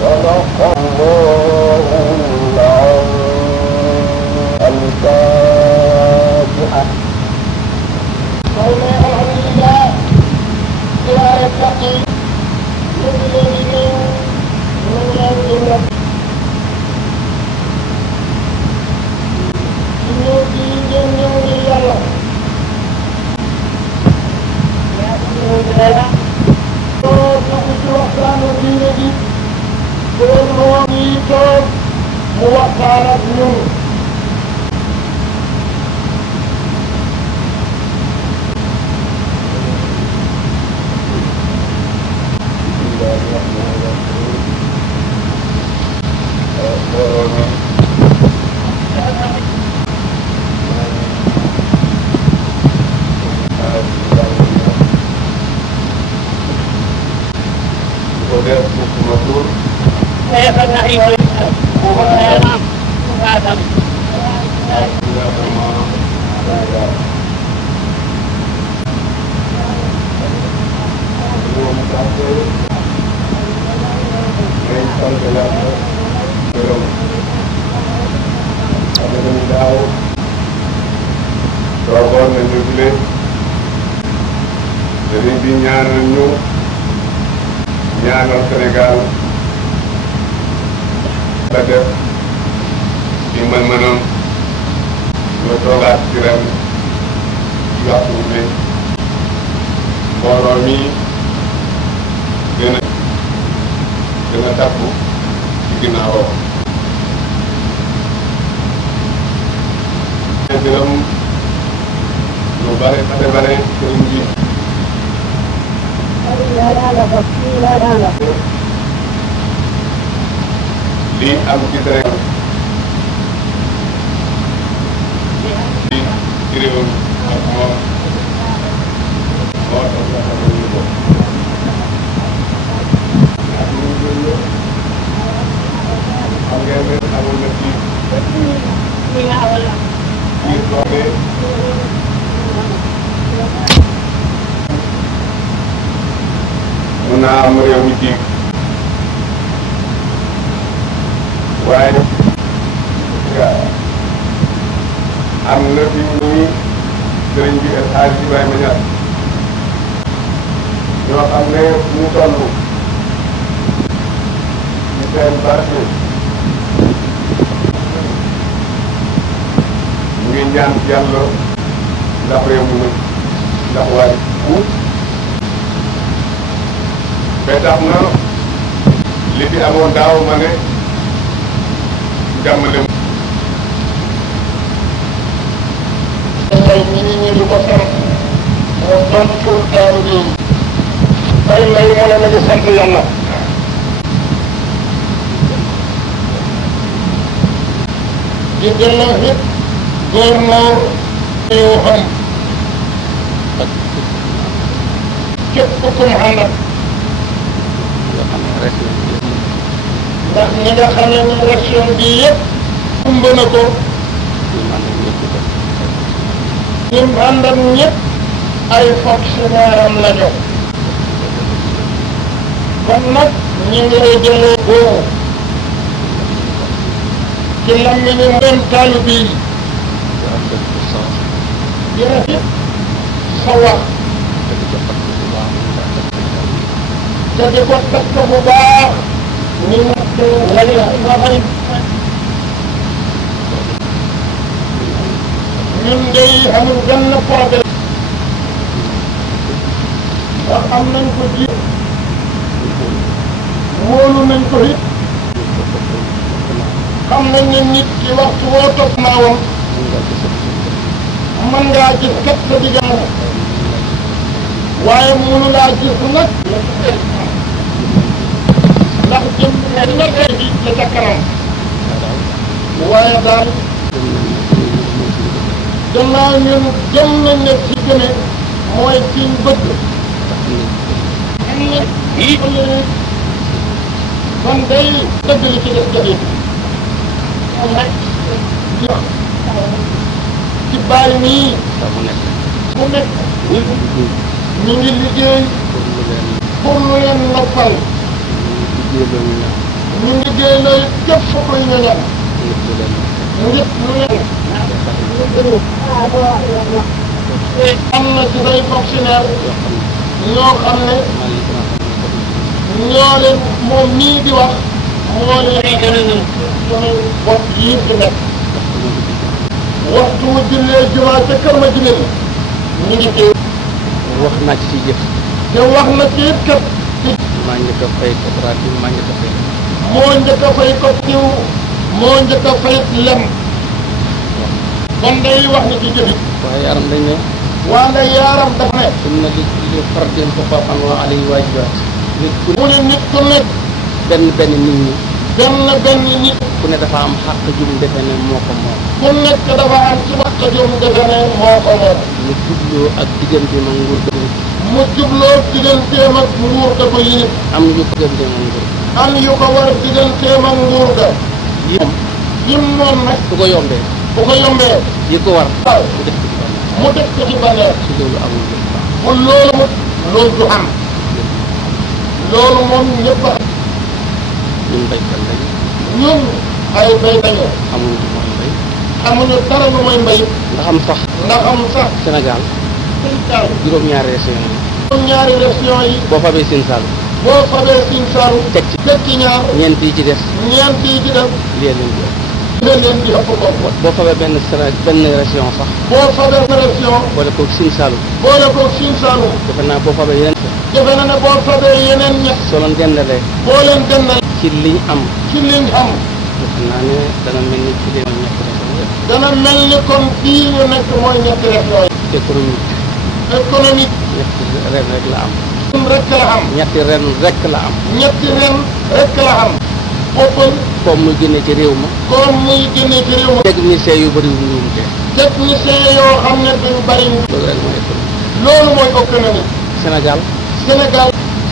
صدق الله الفاتحة. قولنا الحمد لله إلى رفقي من يوم toogoon nañu fi leen sëriñ bi ñaanal ñu ñaanal Sénégal la def ci mën-mënam ñu toogaat ci ren ci waxtu bi mbooloo mi gën a takku ci ginnaawam. gërëm lu bare bare sëriñ bi lii am ci Sénégal ci réewam ak moom moo tax nga xam ne ko xam ngeen ne amoon na ci biir doole mun naa am réew mi jiig waaye am na fi ñuy sëriñ bi El Hadj Ibrahima Niass ñoo xam ne ñu toll ci seen barke ñu ngi ñaan yàlla ndax réew mi mucc ndax waaye ba tax na li fi amoon daaw ma ne jàmmale tey ñu ngi ñu di ko sant mu tontu taaru bi tey lay mën a di sant yàlla di delloo it gouverneur yoo xam képp ku mu àndal ndax ñi nga xam ne moom région bi yëpp ëmb na ko ñim àndal ñëpp ay fonctionnaire am la ñu kon nag ñu ngi lay jëlee boobu ci làmmiñu mbem taalibe yi di rafet sa wax te di ko takk bu baax ni la waxee ñun day amul benn problème ndax am nañ ko ji wóolu nañ ko it xam nañ ne nit ki waxtu woo topp maawam mën ngaa gis kat sa diggante waaye mënu laa gis nag ndax jëm na tey bi la ca kanam waaye daal gannaaw ñun jëm nañ ne ci gëne mooy fi ñu bëgg kon day dëgg li ci def jafe ci bàyyi nii mu nekk ñu ngi liggéey pour lu leen noppal ñu liggéey loolu képp kuy ñoñal nit mu ne am na ci say fonctionnaire ñoo xam ne ñoo leen moom nii di wax moo leen gën a bopp yii fi nekk waxtu mu jullee jumaa ca kër ma jigéen ñu ngi teew wax naa ci jëf te wax na ci it kat maa njëkk a fay coopérative maa njëkk a fay moo njëkk a fay coopérative moo njëkk a fay lem kon day wax na ci jëfit waaye yaram dañ ne wala yaaram dafa ne inna li fardin xufafan wa alayhi waajibaat nit ku mu ne nit ku nekk benn nit ñi benn nit ku ne dafa am xàq jum defe ne moo ko moom ku nekk dafa am ci waxta jum defe ne moo ko moom mu jubloo ak diggante ma nguur ga mu jubloo digganteem ak nguur ga ko yilif am yu ko diggante ma nguur am yu ko war digganteem ak nguur ga yi moom yim moom nag su ko yombee bu ko yombee yi ko war waaw mu def ko ci bànneex mu def ko ci bànneex su loolu amul lu baax bu loolu du am loolu moom ñëpp a ñun baykat lañu ñun ay bay lañu amuñu mooy mbay amuñu dara lu mooy mbay ndax am sax Sénégal Sénégal juróom-ñaari région yi ñaari région yi boo fabee Sine Saalum boo fabee Sine Saalum teg ci ñaar ñeent yi ci des ñeent yi ci def lii leen di nga leen di ëpp bopp boo fabee benn région sax boo fabee région boole ko Sine Saalum boole ko Sine Saalum defe naa boo fabee yeneen defe na ne boo fabee yeneen ñett soo leen dendalee boo leen dendal ci liñ am ci liñ am defe naa ne dana mel ni ci leen ñett région yëpp dana mel ni kon fii ñu nekk mooy ñetti région yi économique ñetti ren rek la am rek la am ñetti ren rek la am ñetti ren rek la am boppal comme muy génne ci réew ma comme muy génne ci réew ma technicien yu bëri wu ñu te technicien yoo xam ne duñu bari loolu rek mooy économie loolu mooy économie Sénégal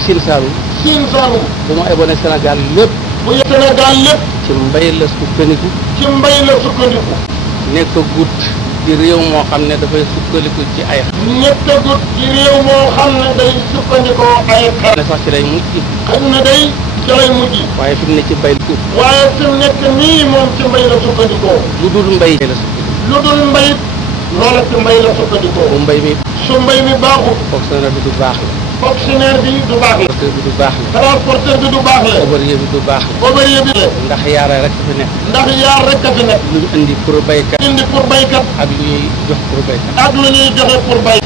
Sine Saalum Sine Saalum bu ma ebone Sénégal lépp bu Sénégal lépp ci mbay la sukkandiku ci mbay la sukkandiku nekk gut ci réew moo xam ne dafay sukkandiku ci ay nekkagut ci réew moo xam ne day sukkandikoo ay xel ne sax ci lay mujj xam ne day ca lay mujj waaye fi mu ne ci mbay la waaye fi mu nekk nii moom ci mbay la sukkandikoo lu dul mbay la sukkandiku lu dul mbay loola ci mbay la sukkandikoo bu mbay mi su mbay mi baaxul fonctionnaire bi du baax la fonctionnaire bi du baax la transporteur bi du baax la transporteur bi du baax la ouvrier bi du baax la ouvrier bi ndax yaara rek fi nekk ndax yaar rek a fi nekk lu ñu indi pour baykat indi pour baykat ak lu ñuy jox pour baykat ak lu ñuy joxe pour bay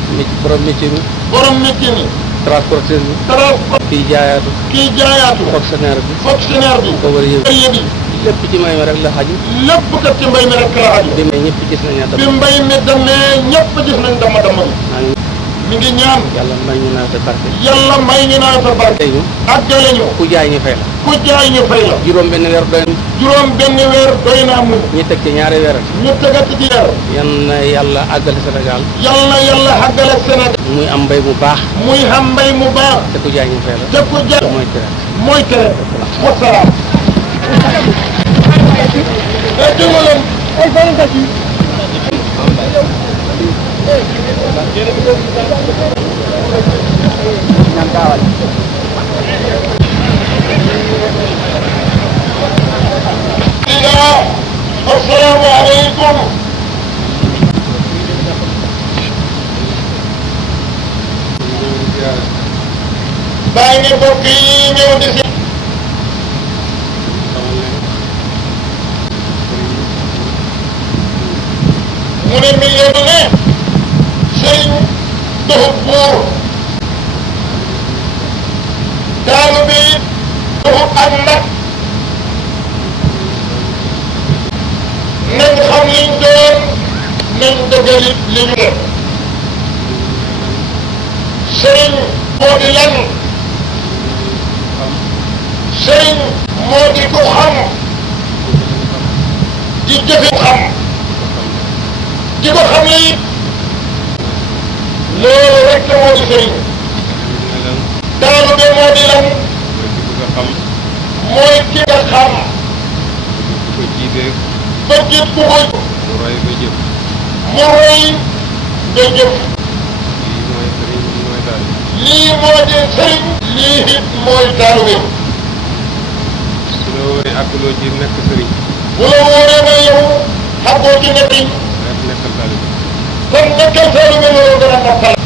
borom métier mi borom métier mi transporteur bi transport kiy jaayaatu kii jaayaatu fonctionnaire bi fonctionnaire bi ouvrier bi bi lépp ci may mi rek la xaju lépp kat ci mbay mi rek la aju bi may ñëpp gis nañ ne bi mbay mi demee ñëpp gis nañ dama bi maa ngi mi ngi ñaan yàlla may ñu nawet barke yàlla may ñu naa sa barke tey ñu àggale ñu ku jaay ñu fay la ku jaay ñu fay la juróom benn weer doy juróom benn weer doy naa muñ ñu teg ci ñaari weer ñu tegat ci weer yan na yàlla àggale Sénégal yàlla na yàlla àggale Sénégal muy am mbay mu baax muy xam mbay mu baax te ku jaay ñu fay la te ku jaay mooy tere mooy tere wasalaam jëmaleen ay farankat yi assalaamu aleykum baa ngi bokk yi ñëw di si mu ne mi ngi ne sëriñ doxut buur taalibe yi doxut ak nag nañ xam liñ doon nañ dëggalit li ñu def sëriñ moo di lan sëriñ moo di ku xam di jëfe xam di ko xam ne it loolu rek moo di sëriñ taalibe moo di lan mooy ki nga xam ba gis ku ko mu roy nga jëf lii moo di sëriñ lii it mooy taalibe àgguloo ci nekk sëriñ. bu la wóoree ne yow xàggoo ci nekk yi. rek nekkal taalibe. kon nekkal taalibe loolu gën a noppale.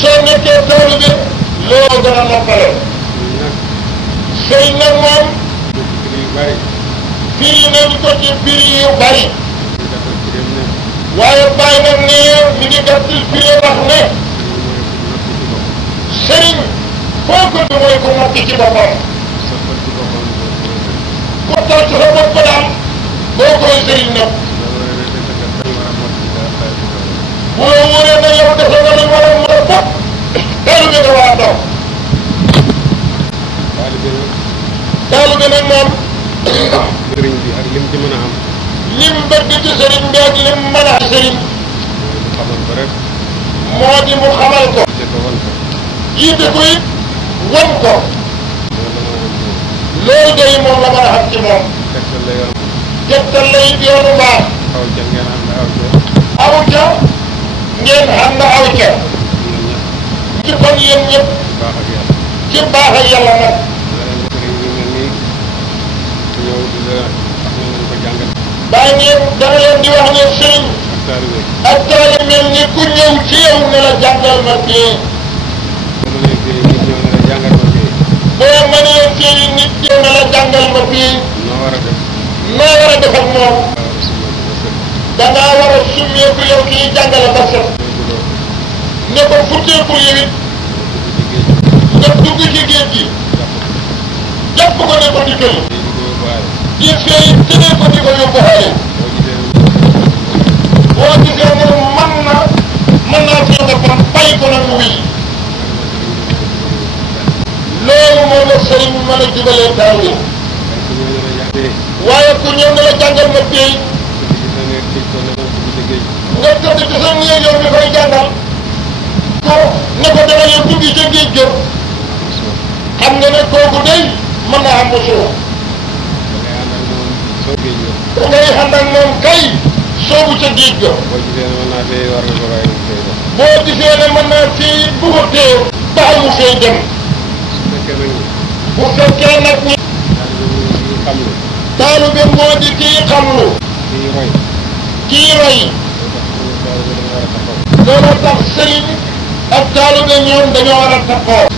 soo nekkee taalibe loolu gën a noppale. sëriñ nag moom. yu bari. firi nañ ko ci firi yu bari. waaye bàyyi nag ne mi ngi gàttal firi wax ne. sëriñ foo ko du mooy ko noppi ci boppam. ku tal ci sa bopp daal boo koy sëriñ nag. bu la wóoree na yow defe nga li war a mën a bopp taalibe nga war a daw. taalibe nag moom. sëriñ bi ak lim ci mën a am. lim bëgg ci sëriñ bi ak lim mën a sëriñ. mu xamal ko rek. moo di mu xamal ko. te ko wan ko. jiite ko it wan ko. loolu day moom la mën a xam ci moom. tegtal la yoon. tegtal la it yoonu mbaax. aw ca ngeen ànd aw ca. aw ca ngeen ànd aw ca. ci kon yéen ñëpp. baax ak yàlla. ci baax ak yàlla nag. ñëw di la wax ne nañ ko jàngal. bàyyi ngeen dana leen di wax ne sëriñ. ak taalibe. ak taalibe mel ni ku ñëw ci yow ne la jàngal ma fii. boo mënee fii nit ñëw ne la jàngal ma fii. boo mënee fii nit ñëw ne la jàngal ma fii. noo war a def. noo war a def ak moom. da ngaa war a summeeku yow kii jàngale ba set. ne ko futteeku yow it. nga dugg ci géej gi. jàpp ko ne ko dikkal. di fay tënee ko di ko yóbbu xaale. boo gisee ne mën naa fee boppam bàyyi ko nag mu wéy. loolu moom la sëriñ mën a jubalee taal yi. waaye ku ñëw ne la jàngal ma tey. nga tëdd ci sa néeg yow mi koy jàngal. ko ne ko dama yow dugg ca géej ga. xam nga ne kooku day mën naa am ba suuf. da ngay ànd ak moom kay soobu ca géej ga. boo gisee ne mën naa fii bu ko téye baax mu fay dem. bu fekkee nag ñi. taalibe moo di kii xamlu. kii roy. loolu tax sëriñ ak taalibe ñoom dañoo war a taxoo.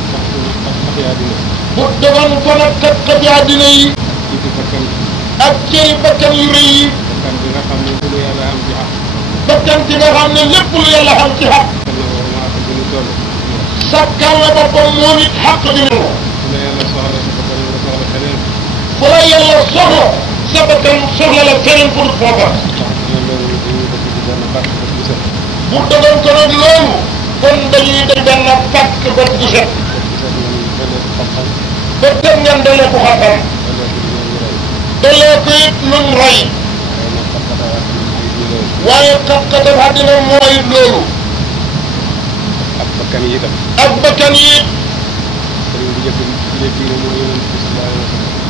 bu dogoon ko nag xat-xati àddina yi. ak cëri bakkan yu rëy yi. bakkan ci nga xam ne lépp lu yàlla xam ci xaq. sakkal la boppam moom it xaq bi ne fu la yàlla soxla sa bakkan soxla la feneen pour foofa. bu dogoon ko nag loolu kon dañuy def benn pàcc bët bu set. ba teg ngeen dalee ko xam-xam. dalee ko it luñ roy. waaye xat-xatam àddina mooy loolu. ak bakkan yi itam. ak bakkan yi it.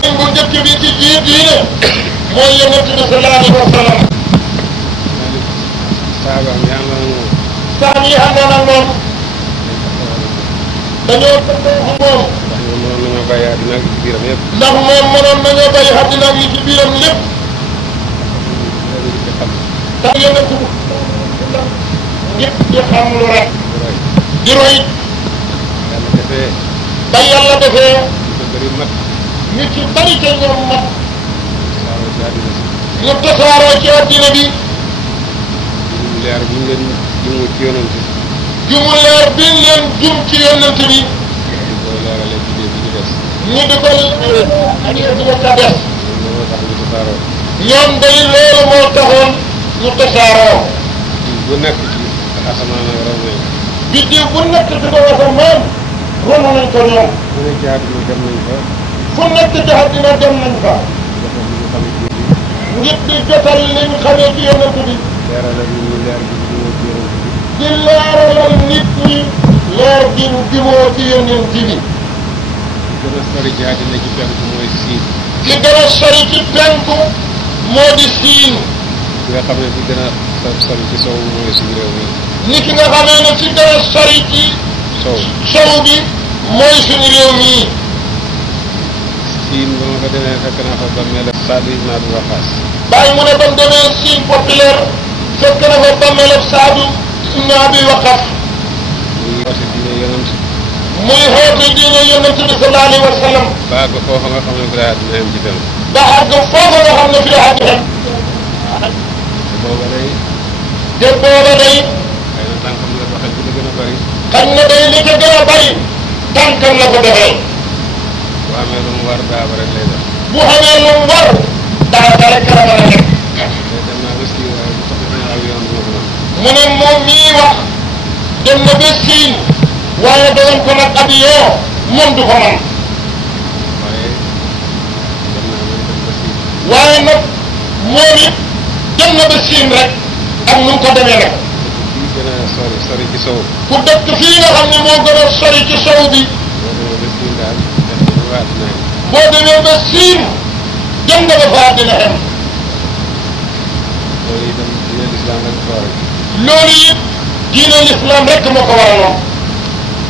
sëriñ bu njëkk bi ci jiit diine mooy yonent bi sallallahu alayhi wa sallam. saam yi àndoon ak moom. dañoo tëddee ak moom. ndax moom mënoon nañoo bàyyi àddina ak li ci biiram lépp. tax yonent bi ñëpp di xam lu rek. di roy. ba yàlla defee. nit ci bari ca ñoom mat. ñu tasaaroo ci àddina bi. leer bi ñu leen jumu ci yonent bi. jumu leer bi ñu leen jum ci yonent bi. ñu di ko ca des. ñoom day loolu moo taxoon ñu tasaaroo. bu nekk ci asamaan ak raw nañ. biddiw bu nekk ci ko asamaan ron nañ ko ñoom. fu nekk ci àddina dem nañ fa. fu nekk ci àddina dem nañ fa. ngir di jotal li ñu xamee ci yonent bi. leeralal nit ñi leer gi jumoo ci yonent bi. di leeralal nit ñi leer gi jumoo ci yonent bi. gën a sori ci àddina ci penku mooy siin. ki gën a sori ci penku moo di siin. ki nga xam ne fi gën a sori ci sow mooy suñu réew mi. ni ki nga xamee ne fi gën a sori ci sow bi mooy suñu réew mi. siin ba ma fa demee fekk naa fa bàmmeel ak Saadu ibn Abi Waqaas. bàyyi mu ne ba mu demee Siin populaire fekk na fa bàmmeel ak Saadu ibn Abi Waqaas. muy woote diine yonent. muy xoote diine yonent bi sallallahu alayhi wa sallam. ba àgg foofa nga xam ne fi la àddina yem ci dem. ba àgg foofa nga xam ne fi la àddina yem. te booba day. te booba day. xëy na tànkam la doxee ci la gën a bari. xañ na day li ca gën a bari tànkam la ko doxee. bu amee lu mu war daaba rek lay def. bu amee lu mu war daaba rek la mën a def. te dem naa ba Siin waaye bu taxawee aw yoon dina ko mën. mu ne moom mii wax dem na ba Siin waaye doon ko nag avion moom du ko man waaye dem naa ba Siin. waaye nag moom it dem na ba Siin rek ak nu mu ko demee nag. fii gën a sori ci sow. ku dëkk fii nga xam ne moo gën a sori ci sow bi. boo demee ba Siin daal def na boo demee ba Siin dem nga ba ba àddina yem. fa àddina xem. loolu itam diine lislaam rek ko waral. loolu it diine lislaam rek moo ko waraloon.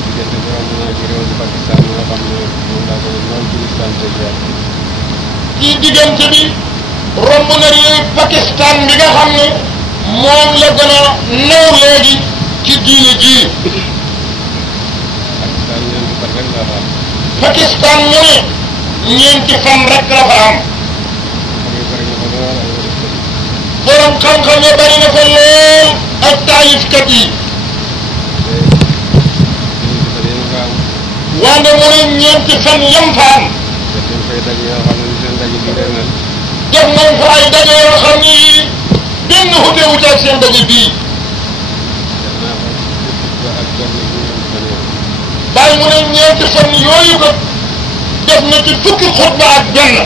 diggante bi romb naa ci réewu Pakistan nga xam ne moom laa gën a lool ci lislaam te jaar. ci diggante bi romb na réew Pakistan bi nga xam ne moom la gën a néew léegi ci diine jii. Pakistan ñeenti fan rek laa fa am. Pakistan mu ne ñeenti fan rek la fa am. xam nga bëri na fa lool ay borom xam-xam ya bari na fa lool ak taalifkat yi. wante mu ne ñeenti fan yam fa am. def nañ fay daje yoo xam ne ni seen daje bii lay mel. def nañ fa ay daje yoo xam ni benn xute wu ak seen daje bii. def naa fa fukki ak benn ci ñeenti fan yooyu. bàyyi mu ne ñeenti fan yooyu ko def na ci fukki xutba ak benn.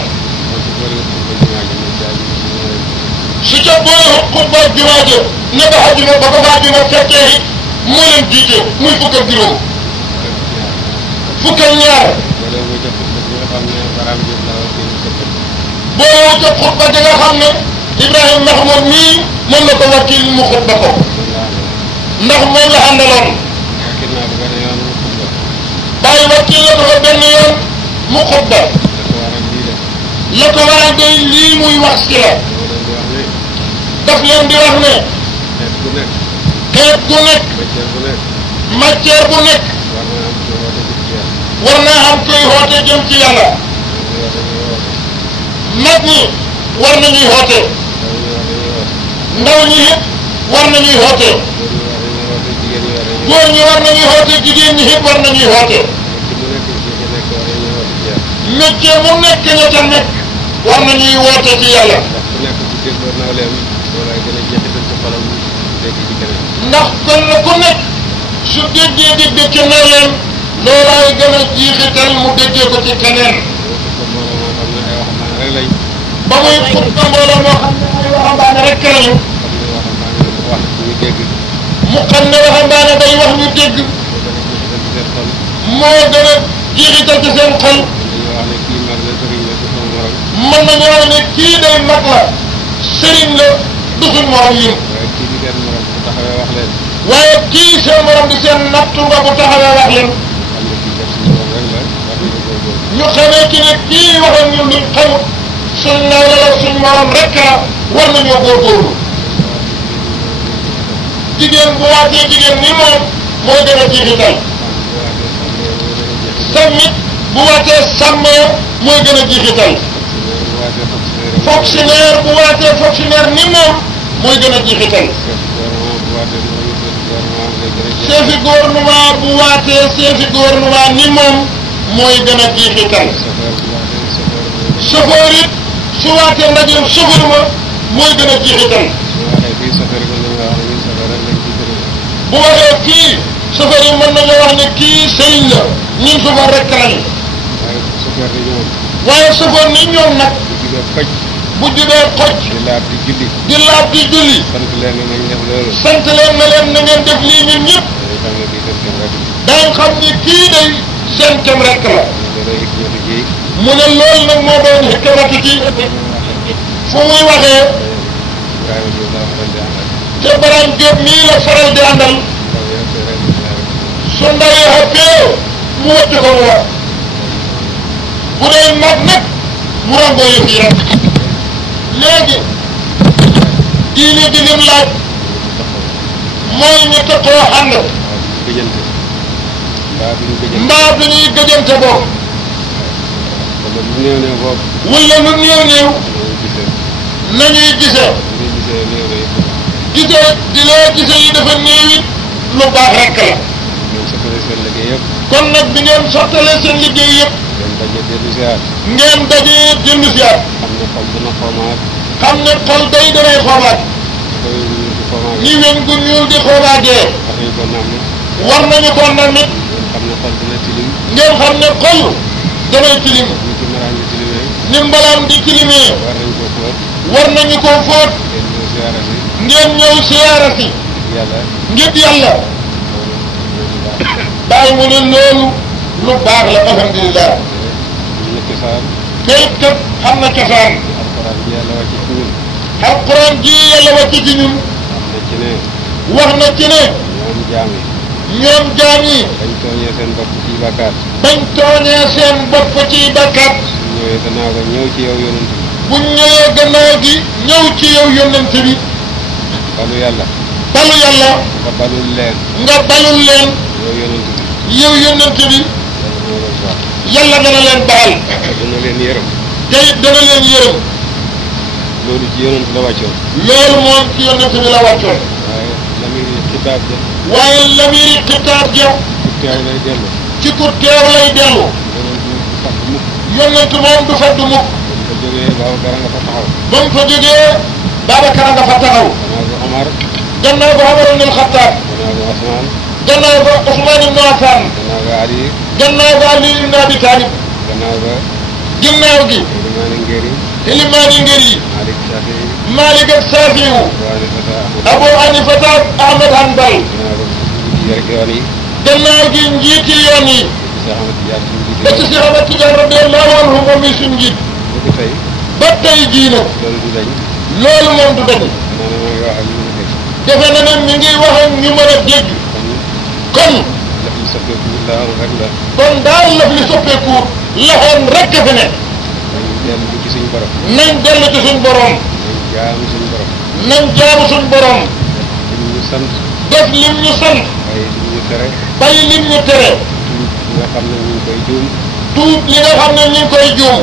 su ca boole xutba ak jumaa ja ne ba xajuma ba ko xajuma fekkee it moo leen jiite muy fukk ak juróom. fukk ak ñaar. boole wu ca xutba bi nga xam ne Baraam Diop laa wax dëgg yàlla. boole wu ca xutba gi nga xam ne Ibrahima Mahmoud mii moom la ko wakkil mu xutba ko. ndax moom la àndaloon. wakkil naa ko benn yoon mu xutba. bàyyi wakkil la ko fa benn yoon mu xutba. la ko waral day lii muy wax si la. daf leen di wax ne. xeet bu nekk. xeet bu nekk. matière bu nekk. war naa am koy xoote jëm ci yàlla. mag ñi war nañuy xoote. ndaw ñi it war nañuy xoote. góor ñi war nañuy xoote jigéen ñi it war nañuy xoote. métier mu nekk ña ca nekk war nañuy woote ci yàlla. ndax kenn ku nekk su déggee di dëkk nawleem loolaay gën a jiixital mu déggee ko ci keneen. ba muy xutba mbooloo moo xam ne ay waxambaane rek lañu. mu xam ne waxambaane day wax ñu dégg. moo gën a jiixital ci seen xol. mën nañu wax ne kii day mag la sëriñ la du suñ morom yi. waaye kii seen morom di seen nattu nga bu taxawee wax leen. ñu xamee ci ne kii waxoon ñu luñ xamut suñ nawle la suñ morom rek la war nañoo góorgóorlu. jigéen bu waatee jigéen ni moom moo gën a jiixital. sàmmit bu waatee sàmmee mooy gën a jiixital. fonctionnaire bu waatee fonctionnaire ni moom mooy gën a jiixital. chef gouvernement bu waatee chef gouvernement ni moom mooy gën a jiixital. chauffeur it su waatee ndajeem chauffeur ma mooy gën a jiixital. bu waxee kii chauffeur yi mën nañoo wax ne kii sëriñ la ñun chauffeur rek lañu. waaye chauffeur ni ñoom nag. bu jubee xoj. di laab di julli. di laab di julli. sant leen ne nañ def loolu. sant leen ne leen na ngeen def lii ñun ñëpp. daañu xam ni kii day seen kem rek la. mu ne loolu nag moo doon hikmatu ci fu muy waxee. te Baraam Diop mii la faral di àndal. su ndaw yi xëppee mu wëcc ko mu wax. bu dee mag nag mu rangoo yëf yi rek léegi diine ji lim laaj mooy ñu taxoo ànd gëjante mbaa du ñuy gëjante boobu wala lu néew néew boobu wala lu néew néew nañuy gisee gisee di lee gisee yi dafa néewit lu baax rekk la kon nag bi ngeen sottalee seen liggéey yëpp ngeen dajee dellu siyaat xam ne xol day danay xoomaat ni weñ gu ñuul di xoomaatee war nañu ko namit ngeen xam ne xol danay tilim ni mbalaan di tilimee war nañu ko fóot ngeen ñëw siyaara si ngir yàlla bàyyi mu ne loolu lu baax la alhamdulilah tey kat xam na cosaan alquran ji yàlla wàcc ci ñun wax na ci ne ñoom jaam yi bañ tooñee seen bopp ci bakkaat bañ tooñee seen bopp ci bakkaat ñëwee gannaaw ga ñëw ci yow yonent bi buñ ñëwee gannaaw gi ñëw ci yow yonent bi balu yàlla nga balul leen yow yonent bi yàlla dana leen baal dana leen yërëm te it dana leen yërëm loolu ci yonent la wàccoon loolu moom ci yonent bi la wàccoon waaye lamiri xitaab ja waaye lamiri xitaab ja ku teew lay dellu ci ku teew lay dellu yonent moom du faddu mukk ba jógee Babacar nga fa taxaw ba mu fa jógee Babacar nga fa taxaw gannaaw ba Omar ibn al-Khattab gannaaw ba Ousmane ibn Affan gannaaw ba Ali gannaaw ba Ali ibn Abi Talib ginnaaw gi ilimaani ngir yi Malik ak Safiyu Abu Hanifata Ahmad Hanbal gannaaw gi njiiti yoon yi ba ci Cheikh Ahmad Tidiane radiyallahu anhu moom mi suñ njiit ba tey jii nag loolu moom du dañ defe na ne mi ngi wax ak ñu mën a dégg kon daal laf li soppeeku laxoon rekk fi ne nañ dellu ci suñ borom nañ jaamu suñ borom def lim ñu sant bàyyi lim ñu tere tuub li nga xam ne ñu ngi koy juum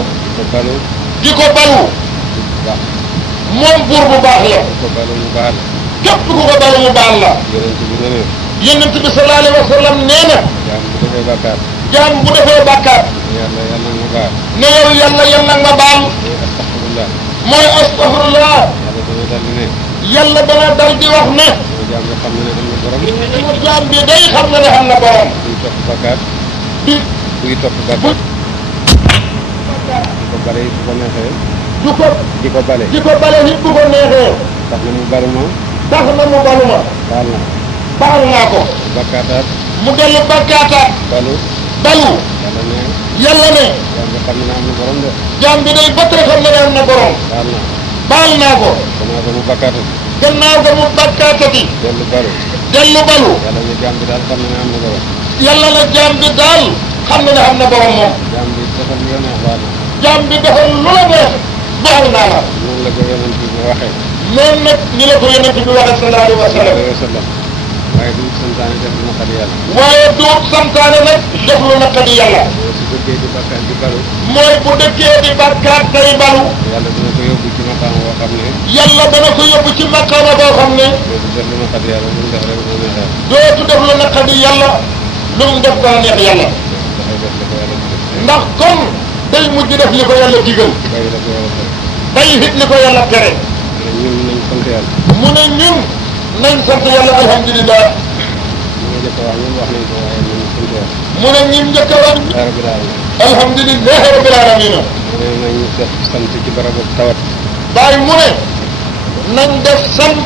di ko balu moom buur bu baax la képp ku ko balu mu baal la yonent bi sallallahu alayhi wa sallam nee na jaam bu defee bàkkaar ne yow yàlla nga baal mooy astaghfirullah yàlla dana dal di wax ne jaam bi day xam na ne xam na borom buy topp bàkkaar di ko bale it bu ko neexee di ko bale it bu ko neexee tax na mu balu ma baal naa ko bakkaataat mu dellu bakkaataat balu yàlla ne jaam bi day ba tey xam na ne am na borom baal naa ko gannaaw ga mu bakkaatati dellu balu yàlla na jaam bi daal xam na ne am na borom moom jaam bi defal lu la neex baal naa la noonu la ko yonent bi waxee noonu nag ni la ko yonent bi waxee sallallahu alayhi wa sallam waaye du santaane def lu naqadi yàlla waaye du santaane nag def lu naqadi yàlla su dëkkee di bàkkaar di balu mooy bu dëkkee di bàkkaar tey balu yàlla dana ko yóbbu ci maqaama boo xam ne dootu def lu naqadi yàlla lu mu def rek mu neex yàlla dootu def lu naqadi yàlla lu mu def dana neex yàlla ndax kon day mujj def li ko yàlla digal bàyyi fit li ko yàlla tere mu ne ñun nañ sant yàlla alhamdulilah mu ne ñim njëkk a wax alhamdulilah rabbil alamin mu ne nañ def sant ci barabu tawat bàyyi mu ne nañ def sant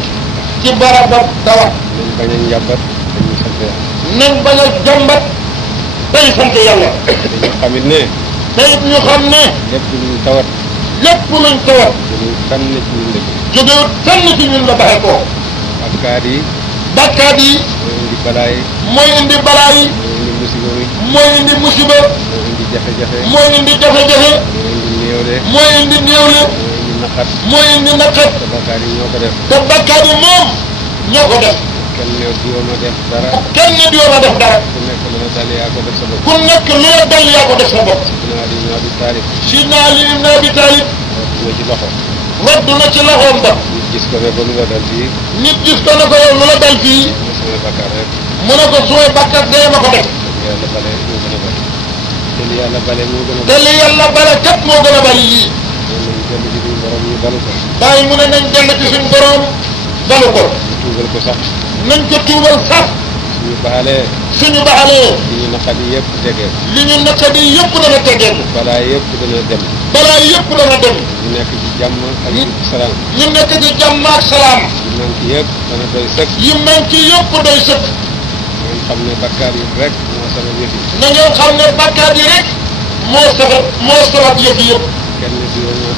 ci barabu tawat nañ bañ a njàmbat dañuy sant yàlla nañ bañ a jàmbat day sant yàlla dañu xamit ne te it ñu xam ne lépp luñ tawat jógewut fenn ci ñun la baxe koo bakkaat yi mooy indi balaa yi mooy indi musiba mooy indi jafe-jafe néewle. mooy indi néewle. mooy indi naqat. mooy indi naqat. te bakkaar yi ñoo ko def. te bakkaar yi moom ñoo ko def. kenn ne diwooma def dara. kenn ne diwooma def dara. ku nekk lu la dal yaa ko def sa bopp. ku nekk lu la dal yaa ko def sa bopp. Sidina Ali ibn Abi Talib. Sidina Ali ibn Abi Talib. rot na ci loxo. rot na ci loxoom ba. nit gis ko ne ko lu la dal fii. nit gis ko ne ko yow lu la dal fii. mu samay bakkaar rek. mu ne ko sumay bakkaar dee ma ko def. yàlla bale moo gën a bari. te li yàlla bale moo gën a te bari. li yàlla bale kat moo gën a bari lii. moom lañ dellu ci suñu borom ñu balu ko. bàyyi mu ne nañ dellu ci suñu borom balu ko. ñu tuubal ko sax. nañ ko tuubal sax. suñu baalee. suñu baalee. li ñu naqadi yëpp tegee. li ñu naqadi yëpp dana tegeeku. balaa yëpp dana dem. balaa yëpp dana dem. ñu nekk ci jàmm ak salaam. ñu nekk ci jàmm ak salaam. yu manqué yëpp dana doy sëkk. yu manqué yëpp doy sëkk. ngeen xam ne bakkaar yi rek moo sabab yëf yi. na ngeen xam ne bakkaar yi rek moo sabab yëf yëpp. kenn diwooma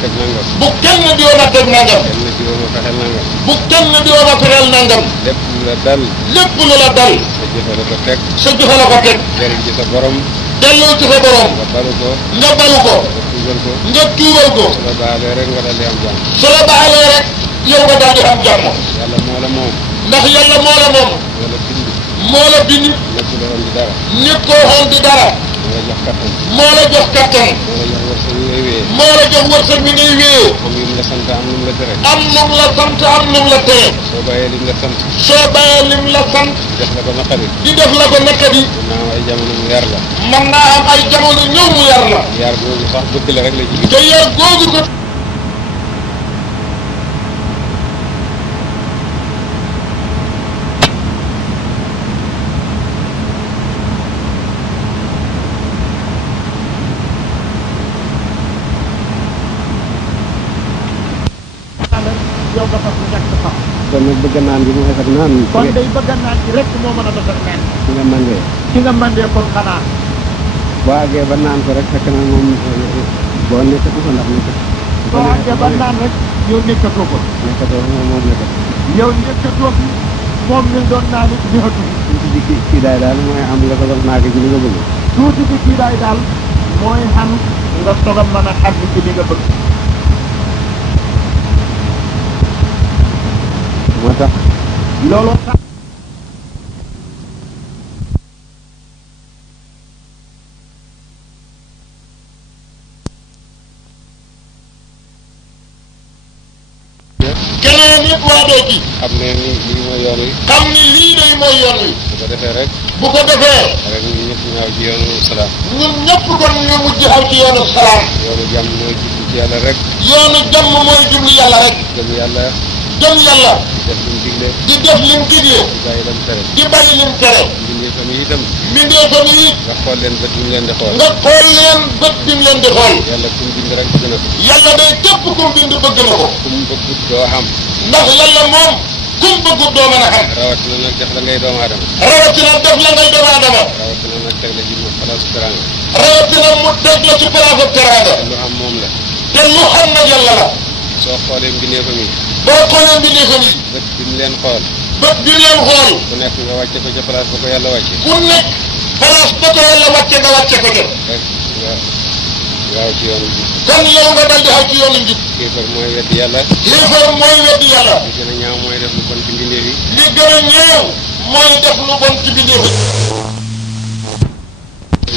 teg nangam. bu kenn diwooma teg nangam. kenn diwooma fexeel nangam. bu kenn diwooma fexeel nangam. lépp lu la dal. lépp lu la dal. sa jëfe la ko teg. sa jëfe la ko teg. jëriñ ci sa borom. delloo ci sa borom. nga balu ko. nga balu ko. nga tuubal ko. nga tuubal ko. su la baalee rek nga dal di am jàmm. su la baalee rek yow nga daal di am jàmm. yàlla moo la moom. ndax yàlla moo la moom. moo la bind. moo la bind. nekk la woon di dara. nit koo xool di dara. moo la jox kattan. moo la jox kattan. moo la jox wërsëg wi ngay wéyee. moo la jox wërsëg bi ngay wéyee. am yu mu la sant am lu mu la tere. am lum la sant am lum la tere. soo bàyyee lim la sant. soo bàyyee lim la sant. def la ko naqari. di def la ko nekkati. mën naa am ay jamono mu yar la. mën naa am ay jamono ñëw mu yar la. yar googu sax bëgg la rek la jig. te yar googu ko. yow nga fas ñàkk xam. kon nag bëgg naan bi mooy sax naan. kon day bëgg naan ci rek moo mën a defar naan. ci nga mandee. ci nga mandee kon xanaa. boo àggee ba naan ko rek fekk na moom boo nekkatu ko ndax nekkatu. boo àggee ba naan rek yow nekkatoo ko. nekkatoo ko moom nekkatu. yow nekkatoo ko moom mi doon naan it nekkatu. tuuti ci kii daal mooy am nga soog a naag ci li nga bëgg. tuuti ci kii daal mooy xam nga soog a mën a xam ci li nga bëgg. moo tax. looloo tax. keneen nit waa doo ci. xam ne ni lii mooy yoon wi. xam ni lii day mooy yoon wi. bu ko defee rek. bu ko defee. rek ñun ñëpp ñaaw ci yoonu salaam. ñun ñëpp kon ñu mujj xaw ci yoonu salaam. yoonu jàmm mooy jublu ci yàlla rek. yoonu jàmm mooy jublu yàlla rek. gëm yàlla. gëm yàlla. di def lim digle. di def lim digle. di bàyyi lam tere. di bàyyi lim tere. mbindeefam yi itam. mbindeefam yi. nga xool leen bët bi mu leen di xool. nga xool leen bët bi mu leen di xool. yàlla kum bind rek bëgg na ko. yàlla day képp kum bind bëgg na ko. kum bëggut doo xam. ndax yàlla moom kum bëggut doo mën a xam. rawatina nag def la ngay doomu aadama. rawatina def la ngay doomu aadama. rawatina nag teg la ci palaasu teraanga. rawatina mu teg la ci palaasu teraanga. lu am moom la. te lu xam nag yàlla la. soo xoolee mbindeefam yi. boo xoolee mbindeefam yi. bët bi mu leen xool. bët bi leen xool. ku nekk nga wàcce ko ca place ba ko yàlla wàcce. ku nekk place ba ko yàlla wàcce nga wàcce ko ca. rek nga waaw ci yoonu bi. kon yow nga dal di xaw ci yoonu njub. kéefar mooy weddi yàlla. kéefar mooy weddi yàlla. li gën a ñaaw mooy def lu bon ci mbindeef yi. li gën a ñaaw mooy def lu bon ci mbindeef yi.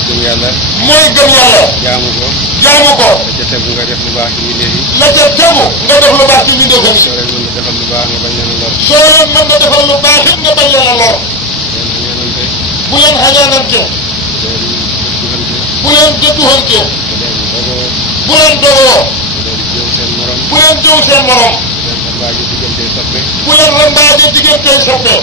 gëm yàlla. mooy gëm yàlla. jaamu ko. jaamu ko. la ca tegu nga def lu baax ci mbindeef yi. la ca tegu nga def lu baax ci mbindeef yi. soo leen mën a defal lu baax nga bañ leen a lor. soo leen mën na defal lu baax it nga bañ leen a lor. leen xañaanante. bu leen xañaanante. leen dëdduxante. bu leen dëdduxante. bu leen dogoo. bu leen dogoo. bu leen jëw seen morom. bu leen jëw seen morom. bu leen rambaaje diggante soppe. bu leen rambaaje diggante soppe.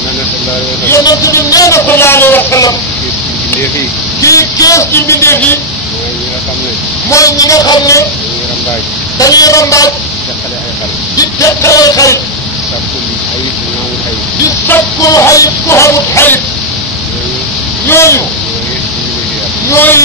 nee na sallallahu alayhi wa sallam. yonent bi nee na sallallahu alayhi wa sallam. gis ci mbindeef yi. kii kees ci mbindeef yi. mooy ñi nga xam ne. mooy ñi nga xam ne. dañuy rambaaj. dañuy rambaaj. teqale ay xarit. di teqale xarit. sàkkul ayib ñu amul ayib. di sakkul xayit ku xamut xayit. ñooñu. ñooy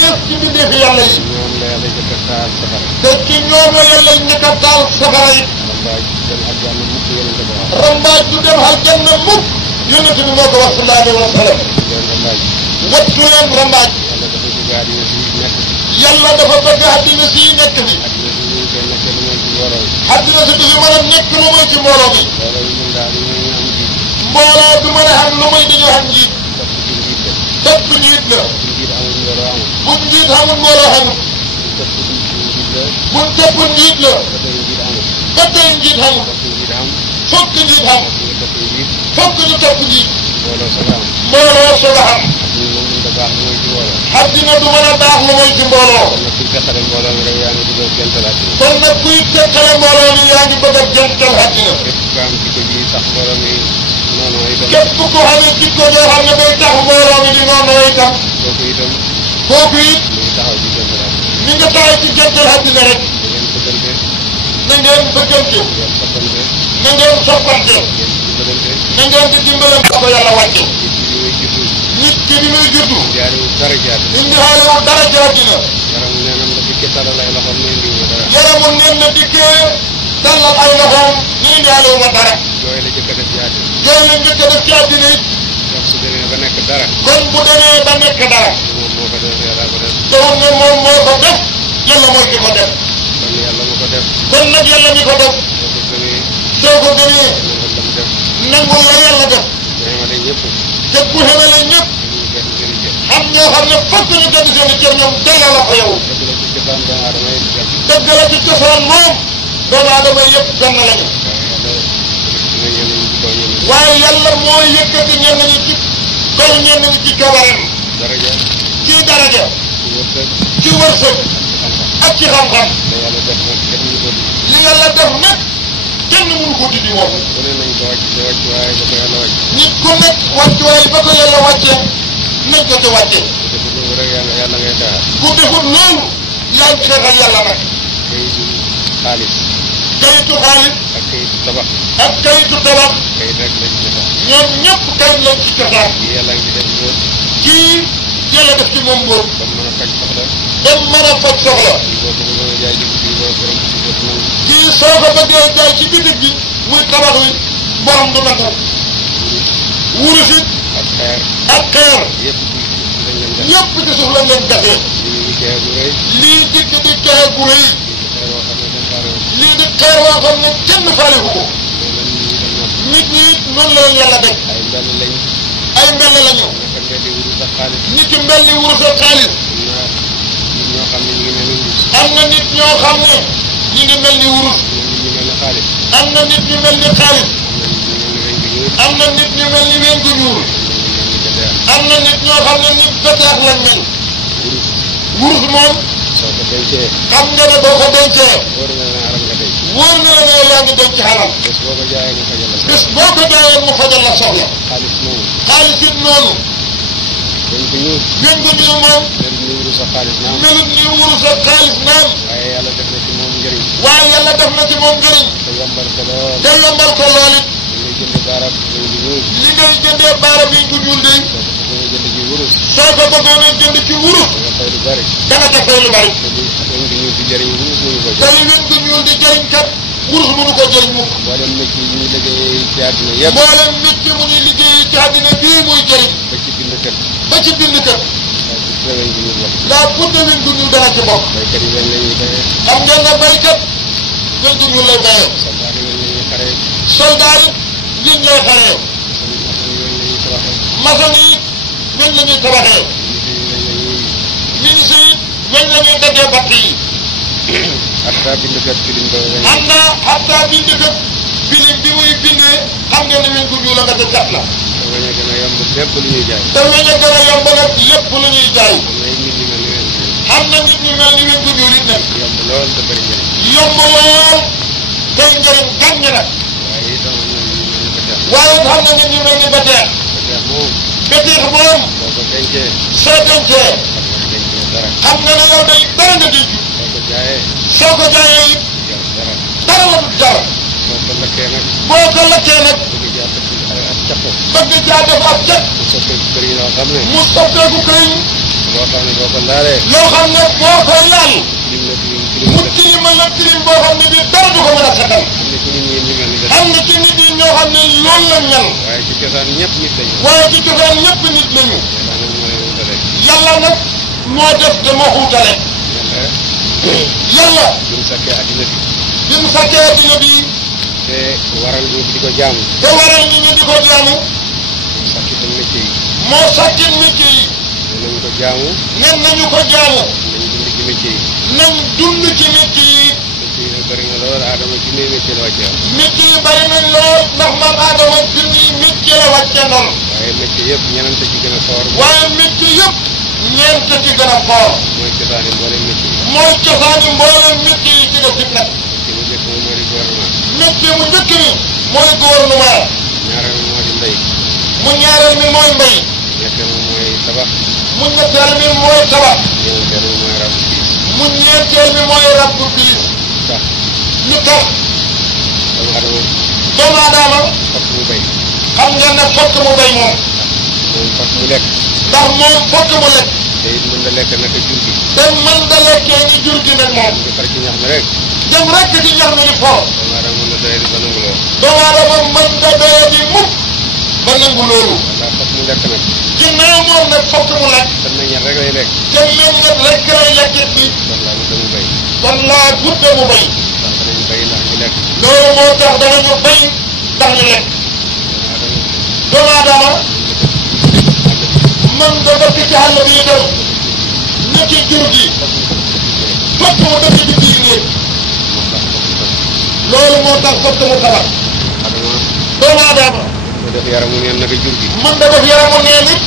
yëf ci mbindeefi yàlla yi. ñoom la yàlla jëkk a taal safara. te ci ñoom la yàlla njëkk a taal safara yi. rambaaj dem aljanna mukk yonente ba wax. rambaaj du dem aljanna mukk. yonent bi moo ko wax sallallahu alayhi wa sallam. leen rambaaj. wattu leen rambaaj. yàlla dafa bëgg àddina si nekk. yàlla yàlla dafa bëgg àddina si nekk fi. àddina si du fi mën a nekk lu muy ci mbooloo mi. mbooloo du mën a xam lu muy dañoo xam njiit. topp njiit la. bu njiit xamul mbooloo xamul. bu topp njiit la. ba tey njiit xamul. fokk njiit xam. fokk ñu topp njiit. mbooloo soog a xam. àddina du mën a baax lu muy ci mbooloo. kon nag kuy teqale mbooloo mi yaa ngi bëgg a jantal àddina. képp ku xamee jikko joo xam ne day tax mbooloo mi di noonu itam. kooku it ni nga taxaw ci jantal àddina rek. na ngeen bëggante. na ngeen soppante. na ngeen di dimbalante ko yàlla wàcce. nit ki bi muy juddu. indi xaalewul dara ci àddina. yaramu neen na dikkee tàllal ay loxoom ni indi xaalewuma dara. jooy la njëkk a def ci àddina it. kon bu demee ba nekk dara. doon ne moom moo ko def. yàlla mooy ki ko def. kon nag yàlla mi ko def. soo ko gëmee. nangul la yàlla def. te ku xamale ñëpp. am ñoo xam ne fokk ñu gën seen i cër ñoom delloo la ko yow. dëgg la ci cosaan moom. doomu aadama yëpp benn lañu. waaye yàlla moo yëkkati ñenn ñi ci kaw ñenn ñi ci coobareem. ci daraja. ci wërsëg. ak ci xam-xam. li yàlla def nag kenn mënu ko dindi moom. nit ku nekk wàccuwaay ba ko yàlla wàccee nañ ko ci wàccee. ku defut loolu yaa ngi xeexal yàlla nag. kayitu xaalis. ak kayitu tabax. ñoom ñëpp kayit lañ ci cosaan. kii yàlla def ci moom mbóot. ba mën a faj soxla. kii soo ko bëggee jaay ci bitig bi muy tabax wi borom du nangu. wurus it ak xeer yëpp ci suuf lañ leen gasee. lii dikk di kexe gu rëy. lii di xeer woo xam ne kenn faalihu ko. nit ñi noonu la leen yàlla def. ay mbell lañu. nit ki mbelli wurus ak xaalis. am na nit ñoo xam ne ñi ngi mel ni wurus. am na nit ñu mel ni xaalis. am na nit ñu mel ni weñ gu ñuul. am na nit ñoo xam ne nit betaax lañ mel. wurus moom. xam nga ne boo ko dencee. wóor na la ne yaa ngi denc xaram. bés boo ko jaayee mu fajal la soxla. xaalis it noonu. weñ gu ñuul moom. melut ni wurus ak xaalis naam. waaye yàlla def na ci moom njëriñ. te yombal ko lool it. li ngay jëndee baarab yi gu ñuul de. soo ko bëggoon a jënd ci wurus. da nga ca fay lu bari. te li weñ gu ñuul di jëriñ kat wurus mënu ko jëriñ mukk. mboolem métier mu ñuy liggéey ci àddina bii muy jëriñ. ba ci bind kër. laa budde weñ gu ñuul dana ci bokk. xam ngeen ne baykat weñ gu ñuul lay bayee. soldat it weñ lay xaree. maçon yi weñ la ñuy tabaxee. ministre yi weñ la ñuy daggee batt yi. hatta bindkat filim ba am na hatta bindkat filim bi muy bindee xam ngeen ne weñ gu ñuul la nga ca cat la. te weñ a gën a yomb lépp lu ñuy jaay. te weñ a gën a yomb nag lépp lu ñuy jaay. am na nit ñu mel ni weñ gu ñuul it nag. yomb lool te bëri njëriñ. yomb lool tey njëriñ gàññ nag. waaye xam na nit ñu mel ni beteex. beteex moom. soo dencee. xam nga ne yow day dara nga denc. soo ko jaayee it. dara la du jar. boo ko lakkee nag. bëgg caa def ab cat. mu soppeeku këriñ. loo xam ne boo ko laalee. loo xam ne boo ko laal. mu tilimal la tilim boo xam ne bi dara du ko mën a setal. am na ci nit yi ñoo xam ne loolu la mel. waaye ci cosaan ñëpp nit lañu. waaye ci cosaan ñëpp nit lañu. yàlla nag moo def te moo xuutale. yàlla bi mu sàkkee addina bi bi mu sàkkee addina bi te waral ñu di ko jaamu te waral ñu di ko jaamu sàkki tam métier yi moo sàkkeen métier yi ne nañu ko jaamu nen nañu ko jaamu nañ dund ci métier yi nañ dund ci métier yi métier yi nag bëri na lool aadama junne métier la wàcce métier yi bari nañ lool ndax maam Adama junni métier la wàcce noonu waaye métier yëpp ñenante ci gën a foor waaye métier yëpp ñeent ci gën a foor mooy cosaani mboolem métier yi mooy cosaani mboolem métier yi ci des it nag métier mu njëkk moom moo di gouvernement métier mu njëkk mi mooy gouvernement ñaareel moo di mbay mu ñaareel mi mooy mbay ñetteel moom mooy tabax mu ñetteel mi mooy tabax ñeenteel moom mooy rabu piis mu ñeenteel mi mooy rabbu piis tax lu tax doomu adama doomu Aadama fokk mu bay xam ngeen ne fokk mu bay moom moom fokk mu lekk ndax moom fokk mu lekk te it mën da lekk naka jur gi te mën da lekkee ni jur gi nag moom nga far ci ñax mi rek dem rekk ci ñax mi di foo doomu adama mën na doye di ba nangu lool doomu Aadama mën da doye di mukk ba nangu loolu walla fokk mu lekk nag ginnaaw moom nag fokk mu lekk te meññet rek lay lekk te meññet rekk lay lekkit bi kon laa mu bay kon laa budde mu bay ndax danañ bay ndax ñu lekk loolu moo tax danañu bay ndax ñu lekk doomu Aadama mën nga dëkk ci àll bi itam ne ci jur gi fokk mu dëkk ci biir néeg loolu moo tax fokk mu tabax doomu Aadama mu def yaramu neen naka jur gi mën nga def yaramu neen it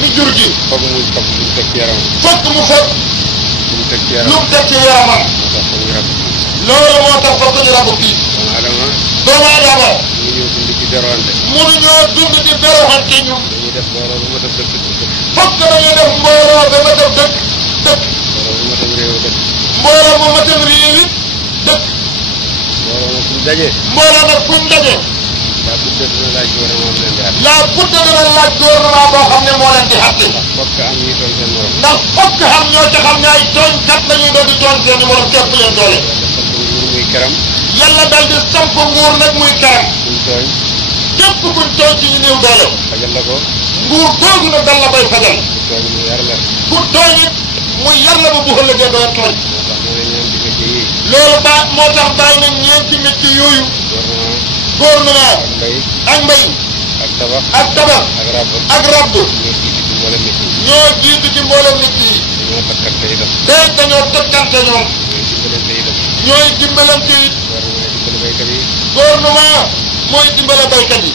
ni jur gi fokk mu teg ci yaram fokk mu fekk mu teg ci lu yaram mu teg ci yaramam moo tax ñu rab loolu moo tax fokk ñu rabu piis doomu adama doomu Aadama ñu ñëw dund ci derwante mënuñoo dund ci beroxante ñu dañuy def mbooloo bu ma def dëkk fokk dañuy def mbooloo ba ma def dëkk mbooloo bu ma dem réew dëkk mbooloo mu matam réew it dëkk mbooloo nag suñ dajee mbooloo nag fuñ daje daa budde dina laaj gouvernement bi leen di at laa budde dana laaj gouvernement boo xam ne moo leen di xatte fokk am ñuy tooñ seen morom ndax fokk xam ñoo ca xam ne ay tooñkat lañuy doon di tooñ seeni morom képp leen doole sant nguur muy keram yàlla dal di samp nguur nag muy karam suñ tooñ képp kuñ tooñ ci ñu néew doole fajal la ko nguur googu nag dal la koy fajal ku tooñ mu yar la ku tooñ it muy yar la ba bu ëllëgee doo tooñ moo tax mu ne ñaan di métier yi loolu moo tax bàyyi nañ ñeenti métier yooyu gouvernement mbay ak mbay ak tabax ak tabax ak ràbb ak rabb ñoo jiitu ci mboolem métier yi ñoo jiitu ci mboolem métier yi dañoo takkante itam te dañoo tëkkante ñoom ñooy dimbalante itam ñooy dimbalante it gouvernement dimbale baykat yi gouvernement mooy dimbale baykat yi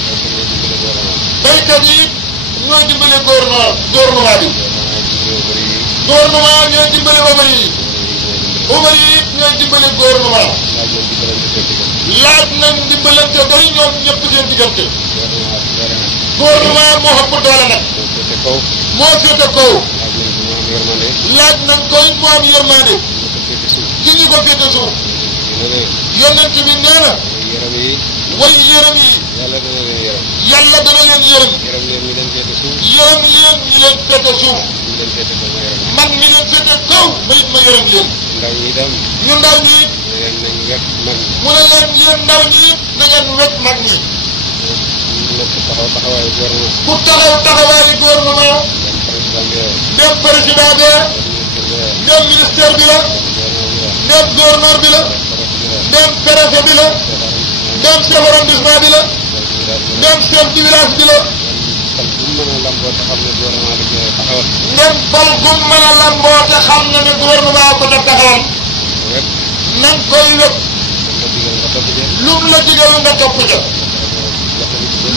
baykat yi ñooy dimbale gouvernement bi gouvernement ñooy dimbale ouvrier yi ouvrier yi it ñooy dimbale gouvernement laaj nañ dimbalante day ñoom ñëpp seen diggante gouvernement moo ëpp doole nag moo féete kaw laaj nañ ko it mu am yërmande ci ñi ko féete suuf yonent bi nee na way yërëm yi yàlla dana leen yërëm yërëm yéen ñi leen féete suuf man mi leen féete kaw ma it ma yërëm leen ñu ndaw ñi it mu ne leen yéen ndaw ñi it na ngeen wekk mag ñi ku taxaw taxawaayu gouvernement ndem président bi ndem ministère bi la ndem gouverneur bi la ndem préfet bi la ndem chef arrondissement bi la ndem chef du village bi la ndem fal gum mën a lamboo te xam na ne gouvernement ko def taxawal nan koy wépp lum la digal nga topp ca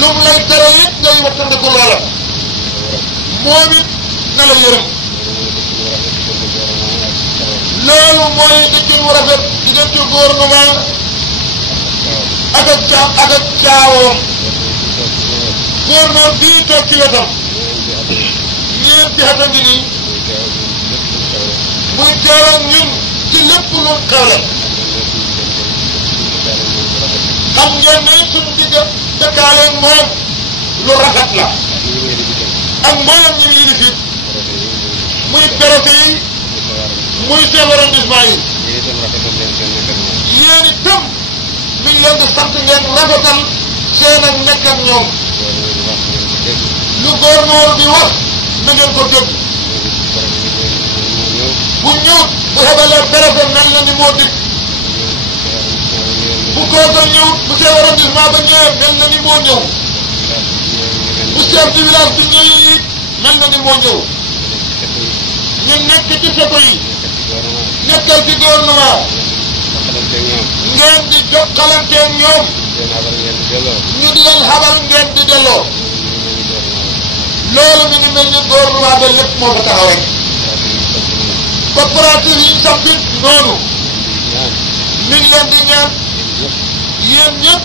lum lay tere it ngay wattandiku loola moom it na la yërëm loolu mooy dëkkin wu rafet diggante gouvernement ak caawoom gouverneur bii toog ci wetam ñeenti at a ngi nii muy teew ak ñun ci lépp lu xewle xam ngeen ne suñu digg dëkkaaleen moom lu rafet la ak mboolem ñi mu yilif it muy préfet yi muy chef arrondissement yi yéen itam mi ngi leen di sant ngeen rafetal seen ak nekk ak ñoom lu gouverneur bi wax na ngeen ko dégg bu ñëwut bu xebalee préfet mel na ni moo dikk bu kooka ñëw bu chef arrondissement ba ñëwee mel na ni moo ñëw bu chef du village bi ñëwee it mel na ni moo ñëw ñu nekk ci seko yi nekkal ci gouvernement ngeen di jokkalanteeg ñoom ñu di leen xabal ngeen di delloo loolu mi ngi mel ni gouvernement ba lépp moo fa taxaw rek coopérative yi ñu sampit noonu mi ngi leen di ñaan yéen ñëpp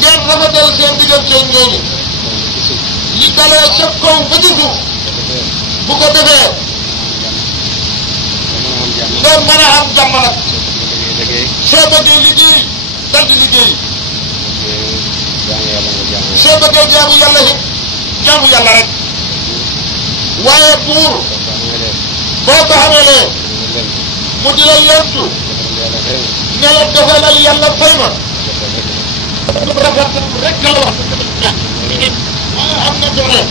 ngeen rafetal seen digganteeg ñooñu li dalee ca kaw ba ci suuf bu ko defee nga mën a am jàmm nag soo bëggee liggéey dal di liggéey soo bëggee jaamu yàlla it jaamu yàlla rek waaye buur boo ko xamelee mu di la lentu ne la defalal yàlla fay ma lu rafet rek la wax waaye am na doole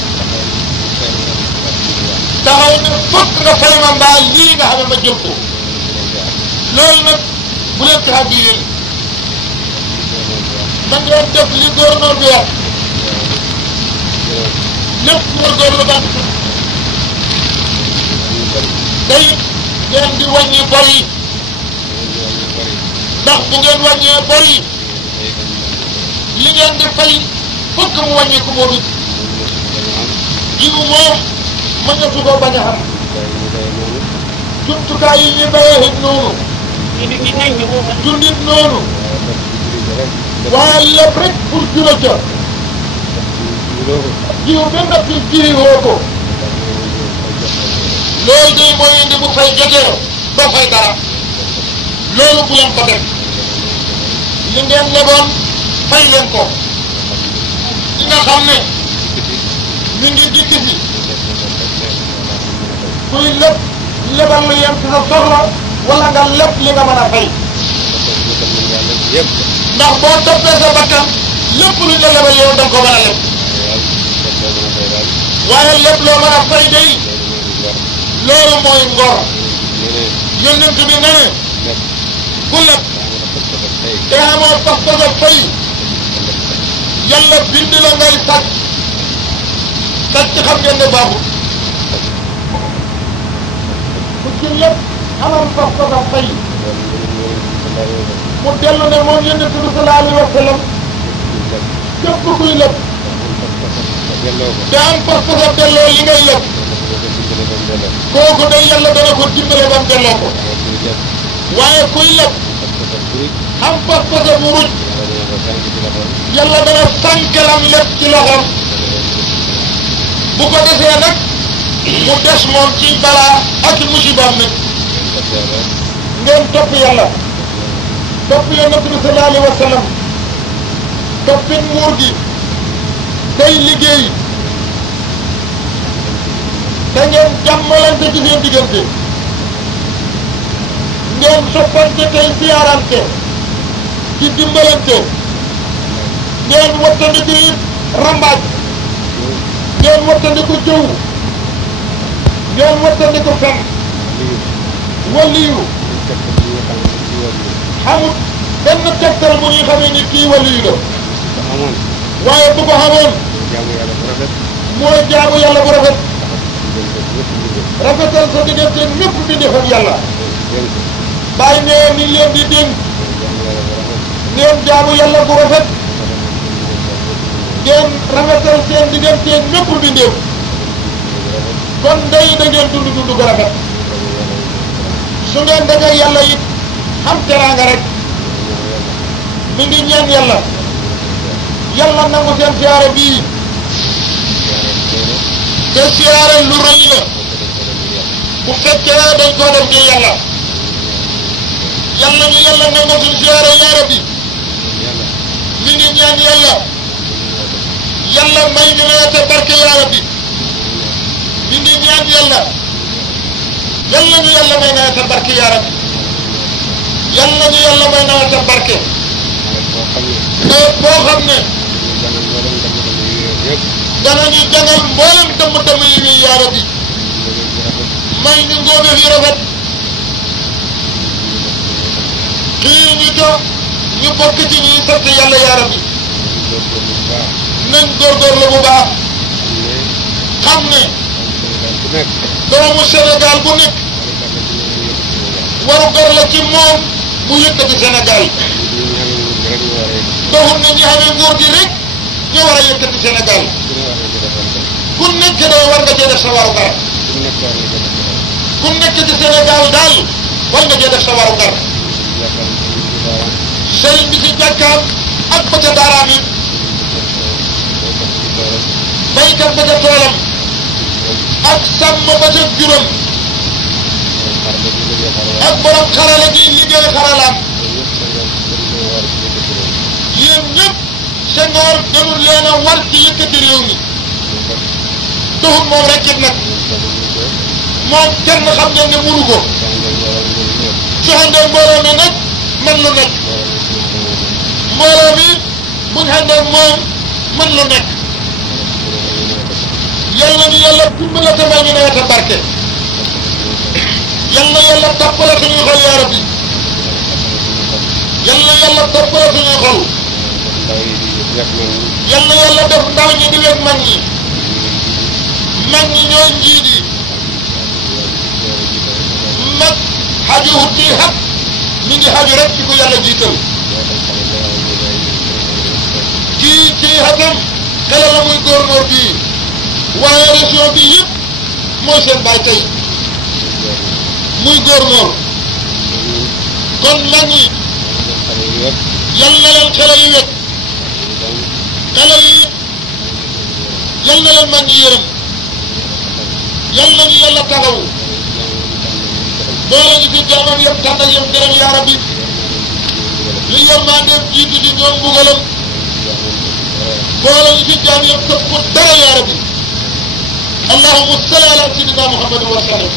taxaw ne fokk nga fay ma mbaa lii nga xam ne ma jël ko loolu nag bu leen tax a bi yéen na ngeen def li gouverneur bi wax lépp góorgóorlu ba day ngeen di wàññi bor yi ndax bu ngeen wàññee bor yi li ngeen di fay fokk mu wàññi ko moom it jiw moom mën na su ko bañ a xam jumtukaay yi ñuy bayee it noonu jundit noonu waaye lépp rek pour jula ca jiw ba nga fi jiwoo ko loolu day mooy indi bu fay jotee doo fay dara loolu bu leen ko def li ngeen leboon fay leen ko li nga xam ne mi ngi dikk fi kuy lépp lebal lu yem ci sa soxla wala nga lépp li nga mën a fay ndax boo toppee sa bakkan lépp lu ñu la lebal yow da nga ko mën a leb waaye lépp loo mën a fay day loolu mooy ngor yonent bi ne ne ku leb te amoo pas-pas ak fay yàlla bind la ngay sàcc sàcc xam ngeen ne baaxul ku ci lépp amoon pas-pas ak fay mu dellu ne moom yonent bi sallallahu alayhi wa sallam képp kuy leb te am pas-pas ak delloo li ngay leb kooku day yàlla dana ko dimbale ba mu delloo ko waaye kuy leb am pas-pas bu ruj yàlla dana sànkalam lépp ci loxoom bu ko desee nag mu des moom ci balaa ak musibaam nag ngeen topp yàlla topp yonent bi sallallahu alayhi wa sallam toppit nguur gi day liggéey da ngeen jàmmalante ci seen diggante ngeen soppante tey siyaarante ci dimbalante ngeen wattandiku it rambaaj ngeen wattandiku jëw ngeen wattandiku fen waliyu xamut benn tegtal bu ñuy xamee ni kii waliyu la waaye bu ko xamoon mooy jaamu yàlla bu rafet rafetal sa diggante ñëpp di defal yàlla bàyyi nee ni leen di dénk ngeen jaamu yàlla bu rafet ngeen rafetal seen diggante ñëpp di ndéef kon day da ngeen dund dund bu rafet su ngeen dajee yàlla it am teraanga rek mi ngi ñaan yàlla yàlla nangu seen siyaare bii te siyaare lu rëy la bu fekkee dañ koo def ngir yàlla yàlla ñu yàlla nangu suñ siyaare yaara bi mi ngi ñaan yàlla yàlla may ñu nawet barke yaara bi mi ngi ñaan yàlla yàlla ñu yàlla may nawet barke yaara bi yàlla ñu yàlla may nawet barke nawet boo xam ne danañu jàngal mboolem dëmm-dëmm yi wi yaara bi may ñu ngóobe fi rafet xiir ñu ca ñu bokk ci ñuy sant yàlla yaa rabbi nañ góorgóorlu bu baax xam ne doomu Sénégal bu nekk waru gar la ci moom mu yëkkati Sénégal doxul ne ñi xamee nguur gi rek ñoo war a yëkkati Sénégal ku nekk day war nga cee def sa waru gar ku nekk ci Sénégal daal war nga cee def sa waru gar sëriñ bi ci jàkkaam ak ba ca daaraam it baykat ba ca toolam ak sàmm ba ca juróom ak borom xarala gi liggéey xaralaam yéen ñëpp Senghor gënul leen a war ci yëkkati réew mi doxul moom rek it nag moom kenn xam ngeen ne mënu ko soxandee mbooloo mi nag mën lu nekk mbooloo mi buñ xandee moom mën lu nekk yal na ñu yàlla dimbali te may ñu nawet a barke yal na yàlla toppale suñuy xol yaa rabbi yal na yàlla toppale suñuy xol yal na yàlla def ndaw ñi di wéeg mag ñi ñooy njiit yi mag xaju wut ci xat mi ngi xaju rek ci ko yàlla jiital kii ci xatam xale la muy góorgóor bii waaye région bi yëpp mooy seen baay tey muy góorgóor kon mag ñi yal na leen xale yi wet xale yi yal na leen mag ñi yërëm yal nañu yàlla taxawu boole ñu ci jaamam yëpp tànn ak yëpp gërëm yaa rabbi li yërmandeem jiitu ci ñoom mbugalam boole ñu ci jaam yëpp tëpp ko dara yaa rabbi allahumma salli ala sayyidina muhammad wa sallam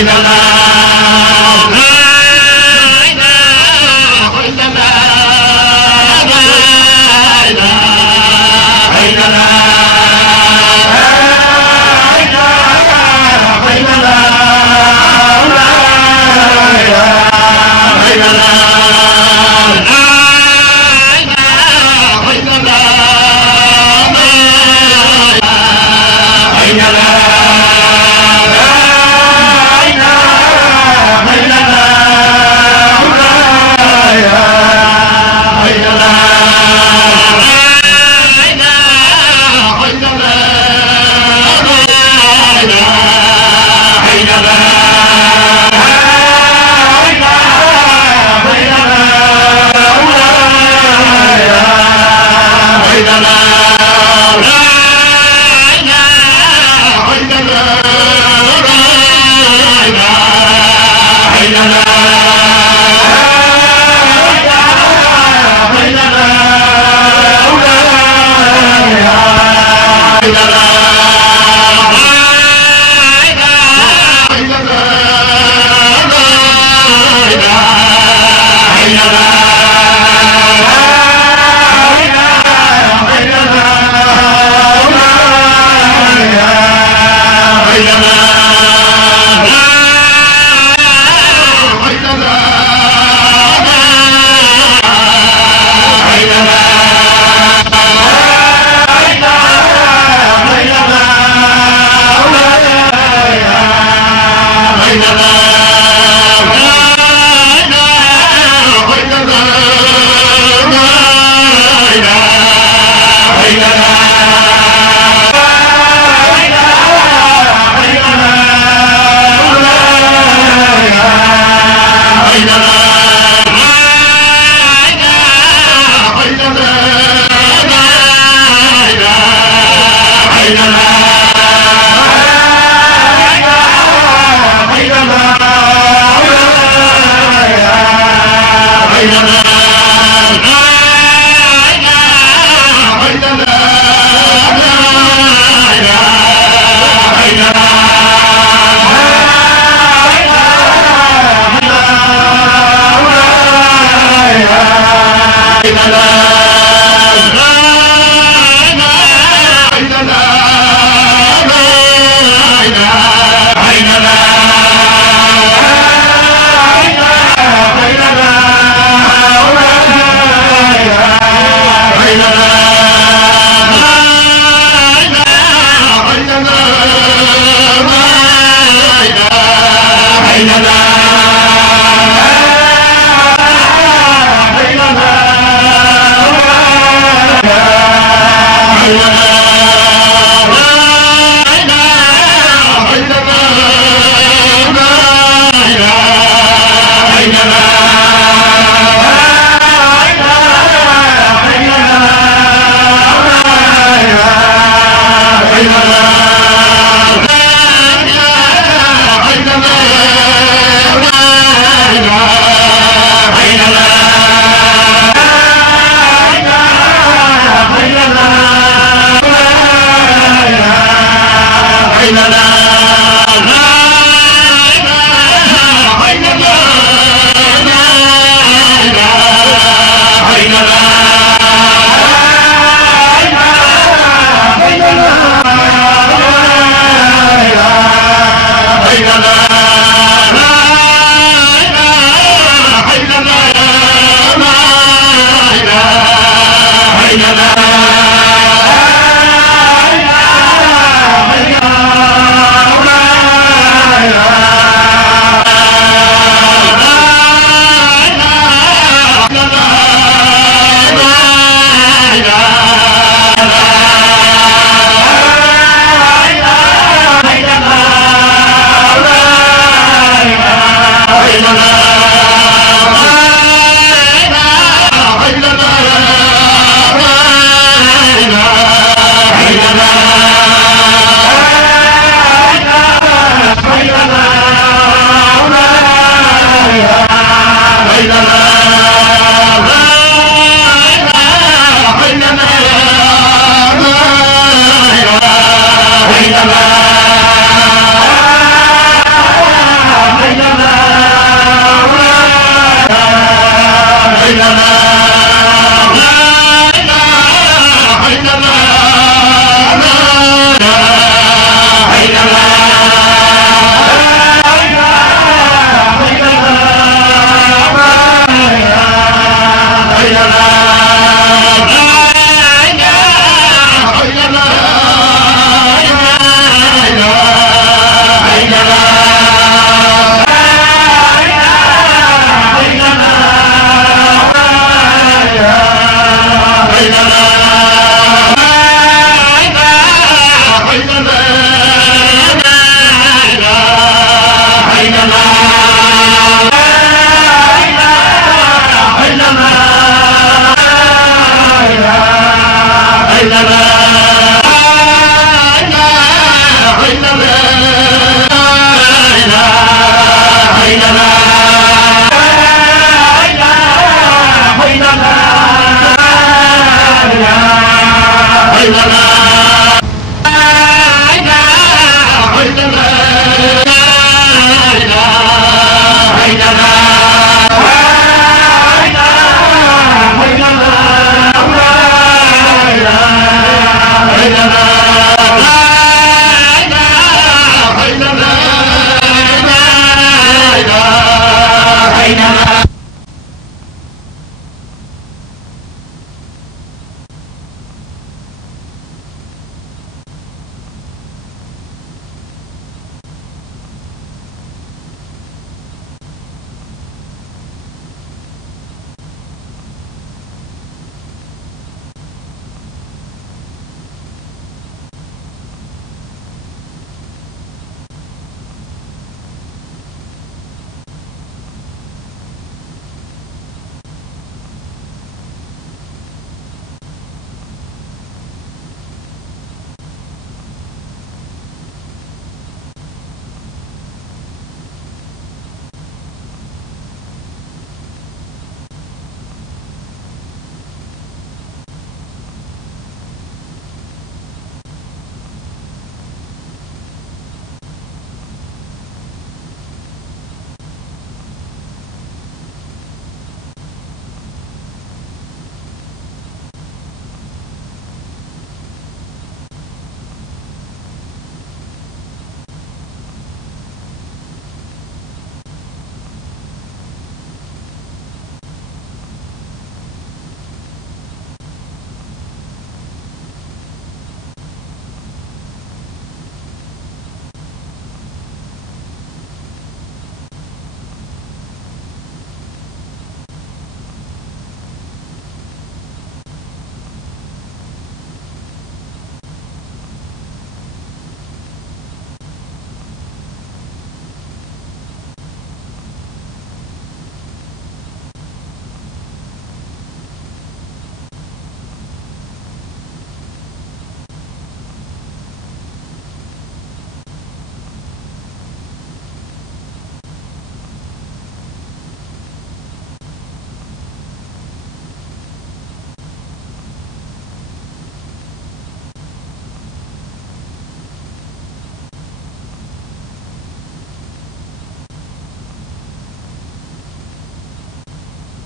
Amen.